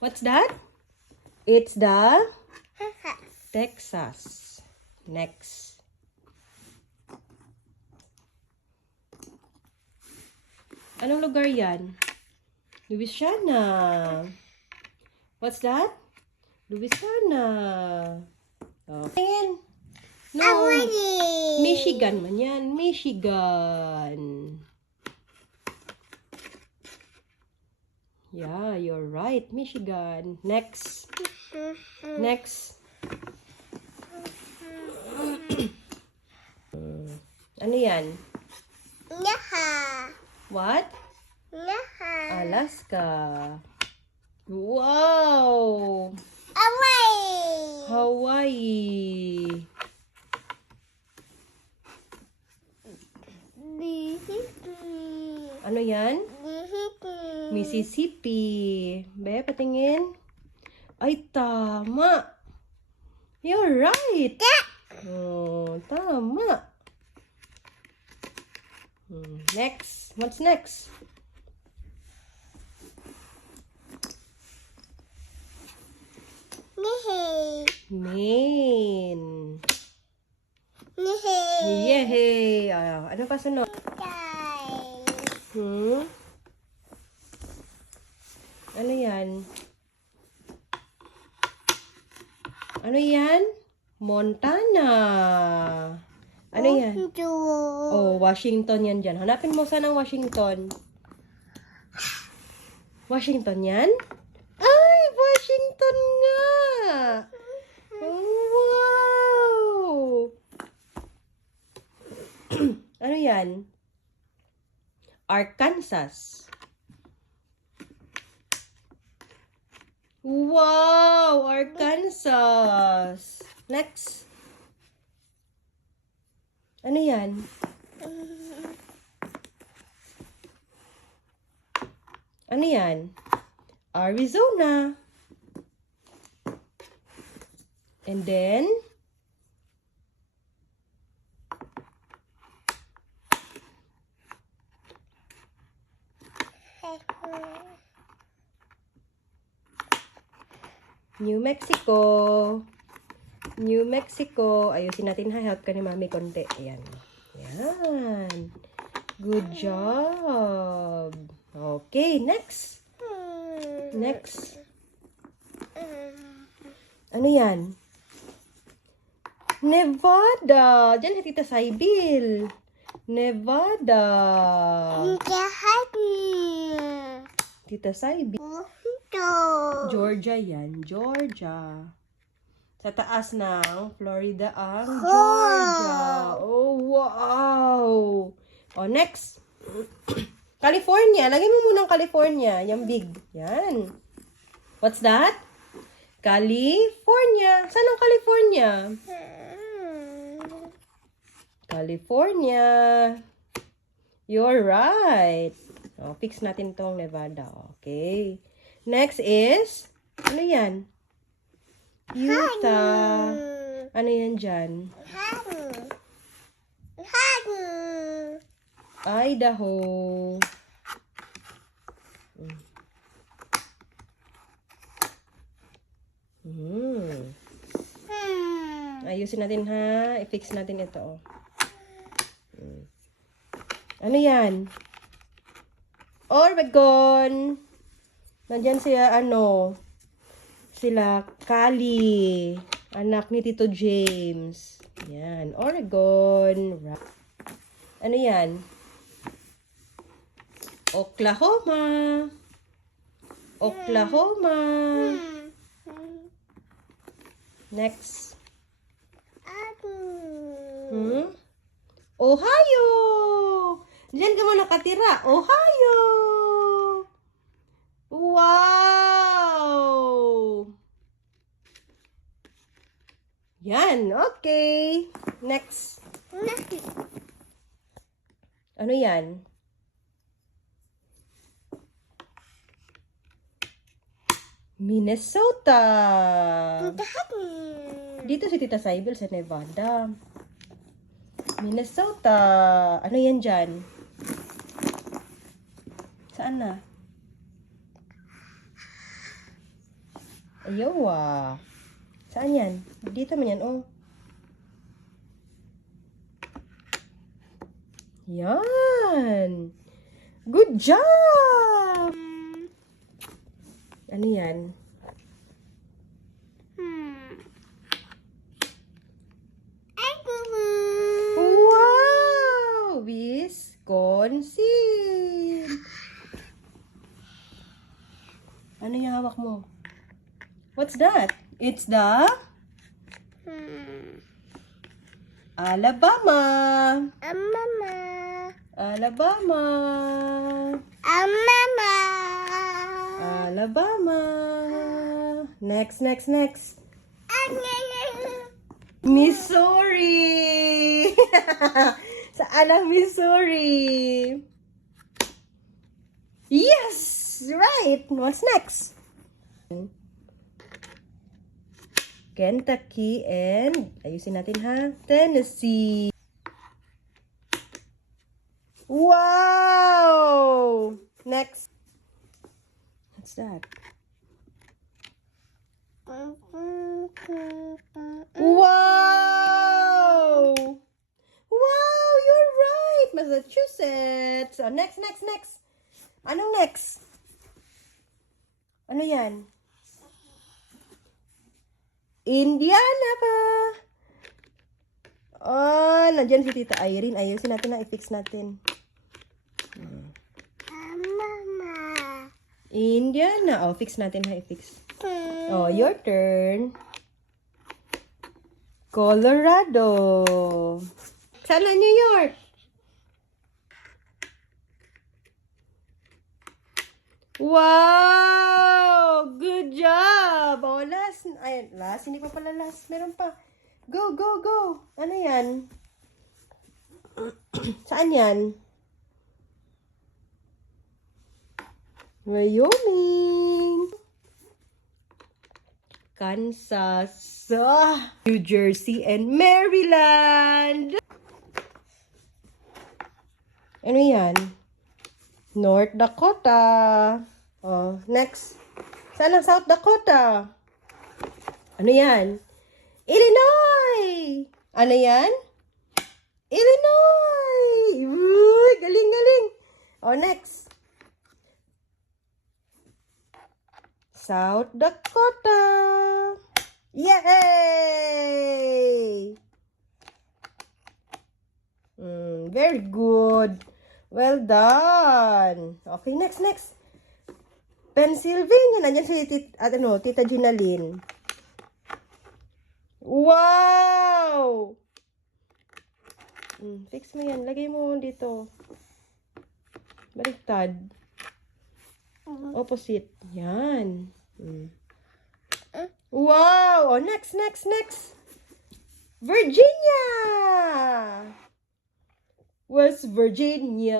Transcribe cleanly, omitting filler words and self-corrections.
What's that? It's the Texas. Next. Anong lugar yan? Louisiana. What's that? Louisiana. Okay. No. Michigan man yan. Michigan. Yeah, you're right. Michigan. Next. Next. Ano yan? What? Alaska. Wow! Hawaii. Ano yan? Mississippi. Be, patingin. Ay, tama. You're right. Oh, tama. Next. What's next? Maine. Yehey. Ano pa sunod? Ano yan? Ano yan? Montana. Ano yan? Oh, Washington yan dyan. Hanapin mo saan ang Washington. Washington yan? Ay, Washington nga! Wow! Ano yan? Arkansas. Wow! Arkansas. Next. Ano yan? Ano yan? Arizona. And then, New Mexico. New Mexico. Ayusin natin ha. Help ka ni Mami konti. Ayan. Ayan. Good job. Okay, next. Next. Ano yan? Nevada. Diyan si Tita Sybil. Nevada. Tita Sybil. Georgia yan. Georgia. Sa taas ng Florida ang Georgia. Oh, wow. Oh, next. California. Lagay mo muna ang California. Yung big. Yan. What's that? California. Saan ang California? California. You're right. Oh, fix natin tong Nevada. Okay. Next is, ano yan? Utah. Ano yan dyan? Idaho. Ayusin natin ha. I-fix natin ito. Ano yan? Oregon. Nandyan siya, sila Kali. Anak ni Tito James. Yan. Oregon. Ano yan? Oklahoma. Oklahoma. Next. Ohio. Diyan ka mo nakatira. Ohio. Wow. Yan. Okay. Next. Ano yan? Minnesota. Dito si Tita Sybil sa Nevada. Minnesota. Ano yan dyan? Saan na? Ayaw ah. Saan yan? Dito man yan, oh. Yan. Good job! Ano yan? Wow! Wisconsin! Ano yung hawak mo? What's that? It's the Alabama. Mama. Alabama. Mama. Alabama. Next. Missouri. Saan ang Missouri? Yes! Right! What's next? Kentucky and, ayusin natin ha, Tennessee. Wow! Next. What's that? Wow! Wow, you're right! Massachusetts. So, next. Anong next? Ano yan? Indiana pa. Oh, nandiyan si Tita Irene. Ayusin natin na, i-fix natin. Mama. Indiana. Oh, fix natin ha, i-fix. Oh, your turn. Colorado. Sana New York. Wow! Good job! Oh, last. Ay, last. Hindi pa pala last. Meron pa. Go. Ano yan? Saan yan? Wyoming. Kansas. New Jersey and Maryland. Ano yan? North Dakota. Oh, next. Saan ang South Dakota? Ano yan? Illinois! Ano yan? Illinois! Uy, galing! Oh, next. South Dakota. Yay! Very good. Well done. Okay, next. Pennsylvania. Nandiyan si Tita Ginaline. Wow! Fix mo yan. Lagay mo dito. Baliktad. Opposite. Yan. Wow! Oh, next. Virginia! West Virginia.